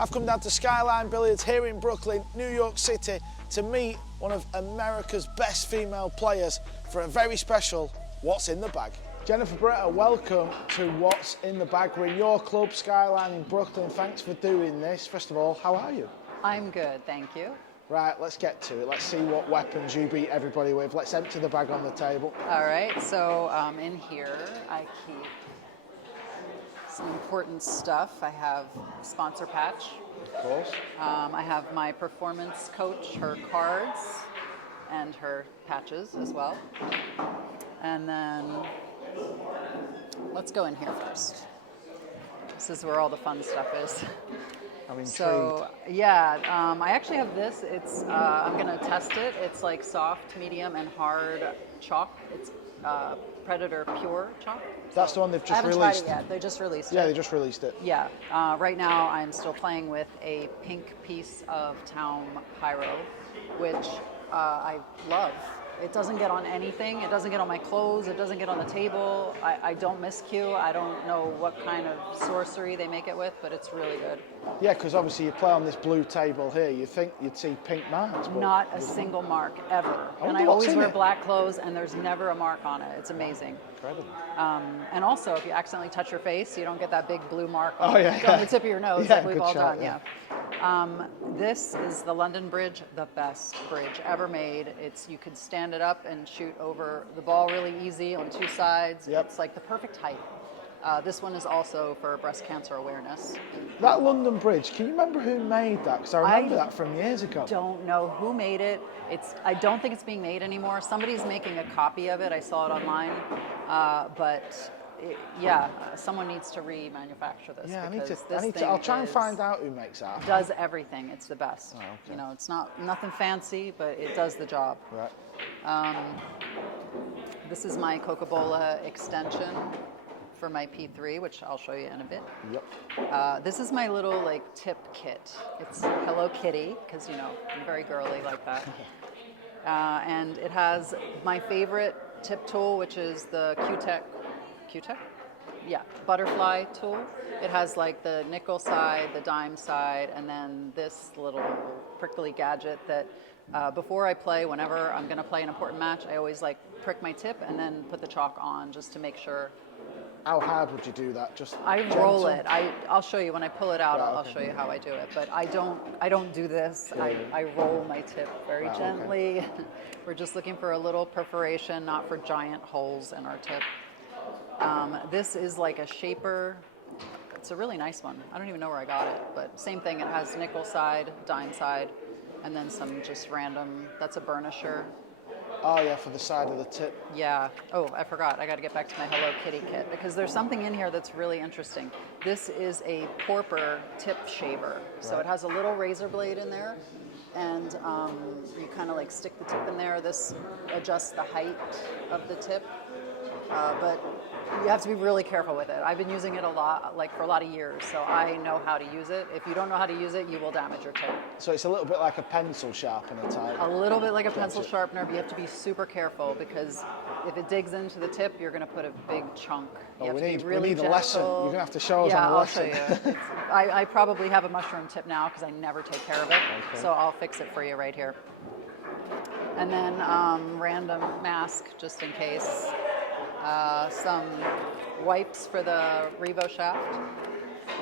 I've come down to Skyline Billiards here in Brooklyn, New York City, to meet one of America's best female players for a very special What's in the Bag. Jennifer Barretta, welcome to What's in the Bag. We're in your club, Skyline in Brooklyn. Thanks for doing this. First of all, how are you? I'm good, thank you. Right, let's get to it. Let's see what weapons you beat everybody with. Let's empty the bag on the table. All right, so in here I keep some important stuff. I have a sponsor patch. Of course. I have my performance coach, her cards, and her patches as well. And then let's go in here first. This is where all the fun stuff is. I'm intrigued. So yeah, I actually have this. It's I'm gonna test it. It's like soft, medium, and hard chalk. It's Predator Pure chalk. That's the one they've just released. I haven't tried it yet. They just released it. Yeah, they just released it. Yeah. Right now, I'm still playing with a pink piece of Town Pyro, which I love. It doesn't get on anything. It doesn't get on my clothes. It doesn't get on the table. I don't miscue. I don't know what kind of sorcery they make it with, but it's really good. Yeah, because obviously you play on this blue table here. You think you'd see pink marks. But not a single mark ever. And I always wear black clothes, and there's never a mark on it. It's amazing. Incredible. And also, if you accidentally touch your face, you don't get that big blue mark on the tip of your nose Yeah, like we've all shot, done. Yeah. This is the London Bridge, the best bridge ever made. You could stand it up and shoot over the ball really easy on two sides. Yep. It's like the perfect height. This one is also for breast cancer awareness. That London Bridge, can you remember who made that? Because I remember that from years ago. I don't know who made it. I don't think it's being made anymore. Somebody's making a copy of it. I saw it online. Someone needs to remanufacture this. Yeah, I'll try and find out who makes that. Does everything. It's the best. Oh, okay. You know, it's nothing fancy, but it does the job. Right. This is my Coca-Cola extension for my P3, which I'll show you in a bit. Yep. This is my little tip kit. It's Hello Kitty, because I'm very girly like that. And it has my favorite tip tool, which is the Q-Tech? Yeah, butterfly tool. It has the nickel side, the dime side, and then this little prickly gadget that before I play, whenever I'm gonna play an important match, I always prick my tip and then put the chalk on just to make sure. How hard would you do that? Just I gentle? roll it. I'll show you when I pull it out. Right, I'll show you how I do it. But I don't do this. Yeah. I roll my tip very Wow, gently. Okay. We're just looking for a little perforation, not for giant holes in our tip. This is like a shaper. It's a really nice one. I don't even know where I got it, but same thing. It has nickel side, dime side, and then some just random. That's a burnisher. Oh yeah, for the side of the tip. Yeah. Oh, I forgot. I got to get back to my Hello Kitty kit because there's something in here that's really interesting. This is a Porper tip shaver. So it has a little razor blade in there, and you kind of stick the tip in there. This adjusts the height of the tip, but you have to be really careful with it. I've been using it a lot, for a lot of years, so I know how to use it. If you don't know how to use it, you will damage your tip. So it's a little bit like a pencil sharpener type. A little bit like a pencil sharpener, but you have to be super careful because if it digs into the tip, you're going to put a big chunk. We need a lesson. You're going to have to show us on the lesson. Yeah, I'll show you. I probably have a mushroom tip now because I never take care of it, so I'll fix it for you right here. And then random mask just in case. Some wipes for the Revo shaft.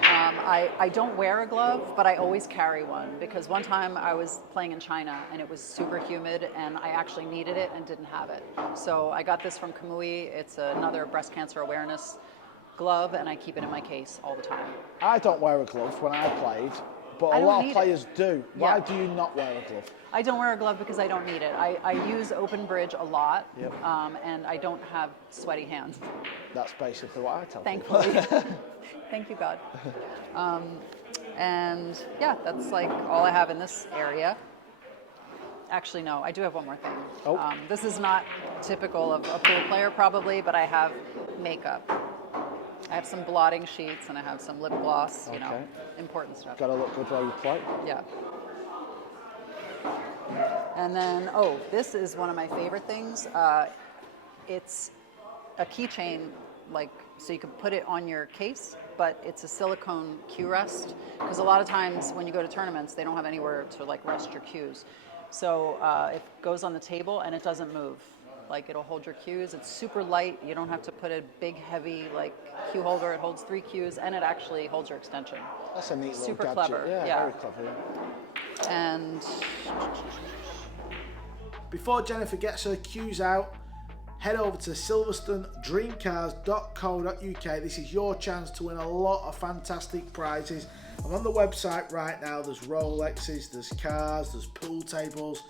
I don't wear a glove, but I always carry one because one time I was playing in China and it was super humid and I actually needed it and didn't have it. So I got this from Kamui. It's another breast cancer awareness glove and I keep it in my case all the time. I don't wear a glove when I played, but a lot of players do. Why do you not wear a glove? I don't wear a glove because I don't need it. I use open bridge a lot, and I don't have sweaty hands. That's basically what I tell people. Thankfully. Thank you, God. And yeah, that's all I have in this area. Actually, no, I do have one more thing. Oh. This is not typical of a pool player probably, but I have makeup. I have some blotting sheets and I have some lip gloss, important stuff. Gotta look good while you play. Yeah. And then, this is one of my favorite things. It's a keychain so you can put it on your case, but it's a silicone cue rest, because a lot of times when you go to tournaments, they don't have anywhere to like rest your cues. So it goes on the table and it doesn't move. Like it'll hold your cues. It's super light. You don't have to put a big, heavy like cue holder. It holds 3 cues and it actually holds your extension. That's a neat little Super gadget. clever. Yeah, very clever. Yeah. And before Jennifer gets her cues out, head over to silverstone.dreamcars.co.uk. This is your chance to win a lot of fantastic prizes. I'm on the website right now. There's Rolexes, there's cars, there's pool tables.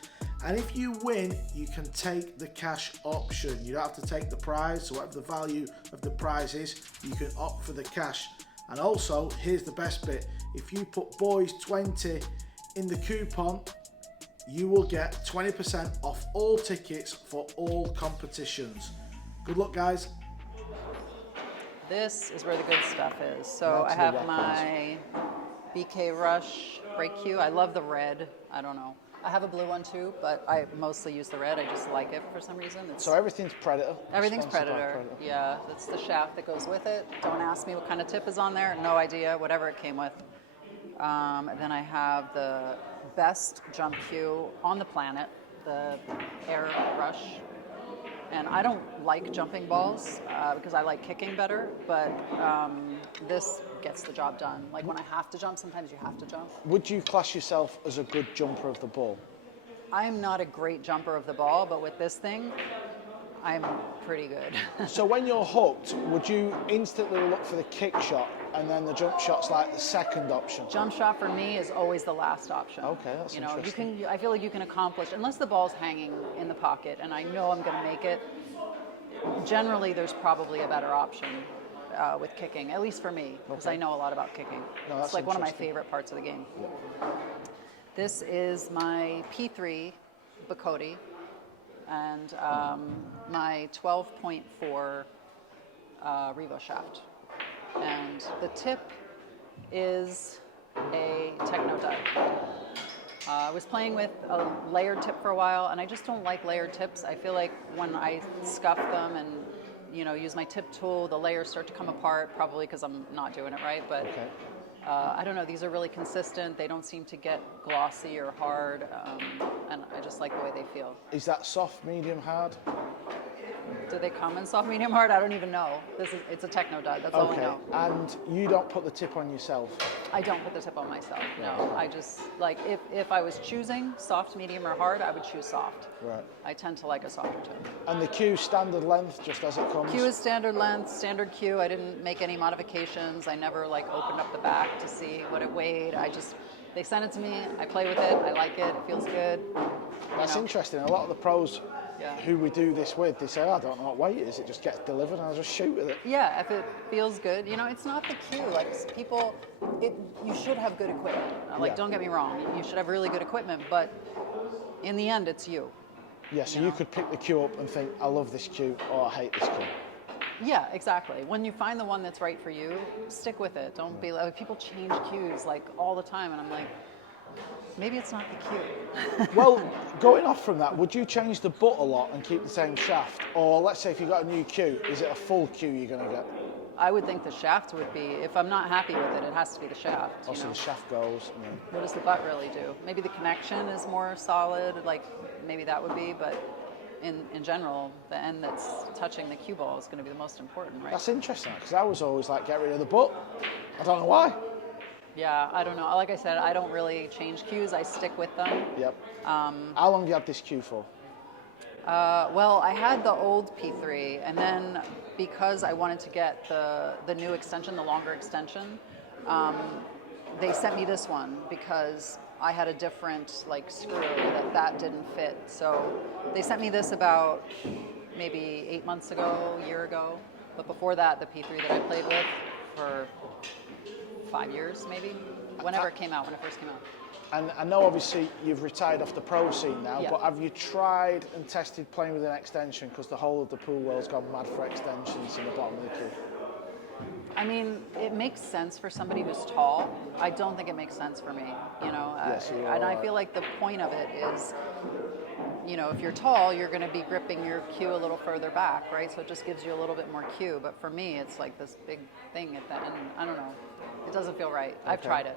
And if you win, you can take the cash option. You don't have to take the prize, so whatever the value of the prize is, you can opt for the cash. And also, here's the best bit. If you put boys20 in the coupon, you will get 20% off all tickets for all competitions. Good luck, guys. this is where the good stuff is. So I have my BK Rush brake cue. I love the red. I don't know. I have a blue one too, but I mostly use the red. I just like it for some reason. So everything's Predator? Everything's Predator. Yeah, that's the shaft that goes with it. Don't ask me what kind of tip is on there. No idea, whatever it came with. Then I have the best jump cue on the planet, the Air Rush. And I don't like jumping balls because I like kicking better, but this gets the job done. Like when I have to jump, sometimes you have to jump. Would you class yourself as a good jumper of the ball? I'm not a great jumper of the ball, but with this thing, I'm pretty good. So when you're hooked, would you instantly look for the kick shot and then the jump shot's like the second option? Jump shot for me is always the last option. Okay, that's interesting. I feel like you can accomplish, unless the ball's hanging in the pocket and I know I'm going to make it, generally there's probably a better option with kicking, at least for me, because I know a lot about kicking. No, it's like one of my favorite parts of the game. Yeah. This is my P3 Bacote and my 12.4 Revo shaft. And the tip is a techno dud. I was playing with a layered tip for a while, and I just don't like layered tips. I feel like when I scuff them and use my tip tool, the layers start to come apart, probably because I'm not doing it right. But I don't know, these are really consistent. They don't seem to get glossy or hard, and I just like the way they feel. Is that soft, medium, hard? Do they come in soft, medium, hard? I don't even know. It's a techno dud, that's all I know. And you don't put the tip on yourself? I don't put the tip on myself, no. I just, like, if I was choosing soft, medium, or hard, I would choose soft. Right. I tend to like a softer tip. And the cue standard length, just as it comes? Cue is standard length, standard cue. I didn't make any modifications. I never, opened up the back to see what it weighed. They send it to me, I play with it, I like it feels good. That's interesting. A lot of the pros who we do this with, they say, I don't know what weight it is, it just gets delivered and I just shoot with it. Yeah, if it feels good. It's not the cue. Like people, you should have good equipment. Don't get me wrong, you should have really good equipment, but in the end, it's you. Yeah, so you could pick the cue up and think, I love this cue or I hate this cue. Yeah, exactly. When you find the one that's right for you, stick with it. Don't be like, people change cues all the time, and I'm like, maybe it's not the cue. Well, going off from that, would you change the butt a lot and keep the same shaft? Or let's say if you got a new cue, is it a full cue you're going to get? I would think the shaft would be, if I'm not happy with it, it has to be the shaft. Also the shaft goes. What does the butt really do? Maybe the connection is more solid, maybe that would be, but in general, the end that's touching the cue ball is going to be the most important, right? That's interesting, because I was always like, get rid of the butt. I don't know why. Yeah, I don't know. Like I said, I don't really change cues. I stick with them. Yep. How long do you have this cue for? Well, I had the old P3, and then because I wanted to get the new extension, the longer extension, they sent me this one because I had a different screw that didn't fit. So they sent me this about maybe 8 months ago, a year ago. But before that, the P3 that I played with for 5 years, maybe, whenever it came out, when it first came out. And I know obviously you've retired off the pro scene now, but have you tried and tested playing with an extension? Because the whole of the pool world's gone mad for extensions in the bottom of the cue. I mean, it makes sense for somebody who's tall. I don't think it makes sense for me, you know. Yes, you are and I right. feel like the point of it is, you know, if you're tall, you're going to be gripping your cue a little further back, right? So it just gives you a little bit more cue. But for me, it's like this big thing at the end. I don't know. It doesn't feel right. I've tried it.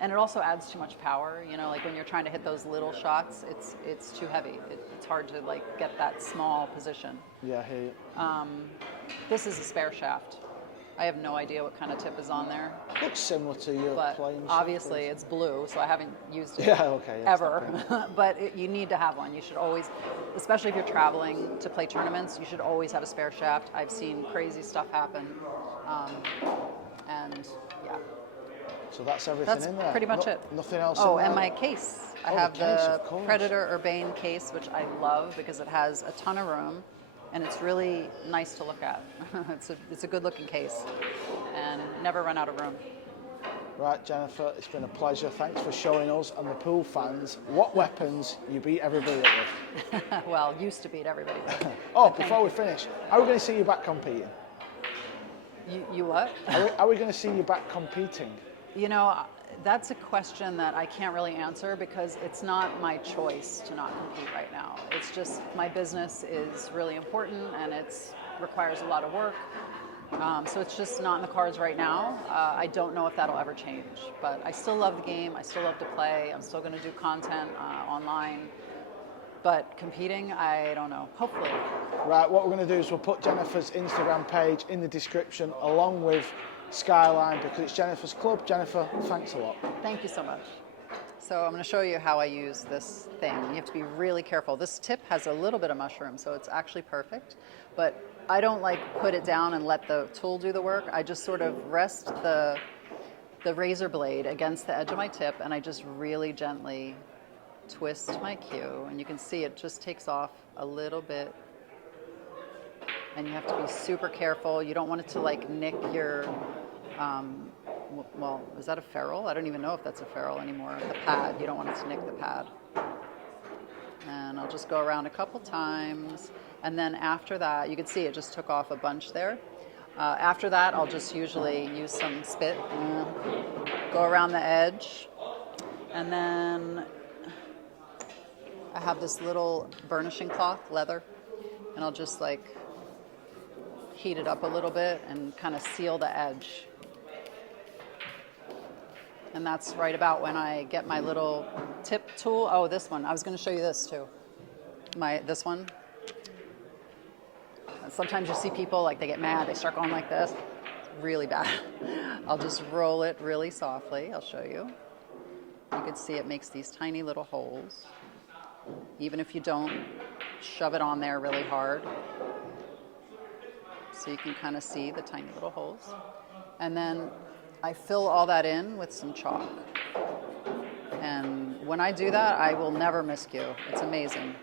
And it also adds too much power, you know, like when you're trying to hit those little shots, it's too heavy. It's hard to like get that small position. Yeah, I hear you. This is a spare shaft. I have no idea what kind of tip is on there, Looks similar to your but playing. obviously it's blue, so I haven't used it Yeah, okay. Yeah, ever. But you need to have one. You should always, especially if you're traveling to play tournaments, you should always have a spare shaft. I've seen crazy stuff happen, and yeah. So that's everything That's in there. pretty much it. Nothing else Oh, in there? and my case. I Oh, have the case, the of course. Predator Urbane case, which I love because it has a ton of room, and it's really nice to look at. It's a good looking case, and never run out of room. Right, Jennifer, it's been a pleasure. Thanks for showing us and the pool fans what weapons you beat everybody with. Well, used to beat everybody. Oh, before we finish, are we going to see you back competing? You what? Are we going to see you back competing? You know, that's a question that I can't really answer because it's not my choice to not compete right now. It's just my business is really important and it requires a lot of work. So it's just not in the cards right now. I don't know if that'll ever change, but I still love the game. I still love to play. I'm still going to do content online. But competing, I don't know. Hopefully. Right, what we're going to do is we'll put Jennifer's Instagram page in the description along with Skyline because it's Jennifer's club. Jennifer, thanks a lot. Thank you so much. So I'm going to show you how I use this thing. You have to be really careful. This tip has a little bit of mushroom, so it's actually perfect. But I don't like put it down and let the tool do the work. I just sort of rest the razor blade against the edge of my tip, and I just really gently twist my cue. And you can see it just takes off a little bit. And you have to be super careful. You don't want it to like nick your, well, is that a ferrule? I don't even know if that's a ferrule anymore. The pad, you don't want it to nick the pad. And I'll just go around a couple times. And then after that, you can see it just took off a bunch there. After that, I'll just usually use some spit, go around the edge. And then I have this little burnishing cloth, leather, and I'll just like heat it up a little bit and kind of seal the edge. And that's right about when I get my little tip tool. Oh, this one. I was going to show you this too. This one. Sometimes you see people like they get mad, they start going like this. It's really bad. I'll just roll it really softly. I'll show you. You can see it makes these tiny little holes. Even if you don't shove it on there really hard. So you can kind of see the tiny little holes. And then I fill all that in with some chalk. And when I do that, I will never miss cue. It's amazing.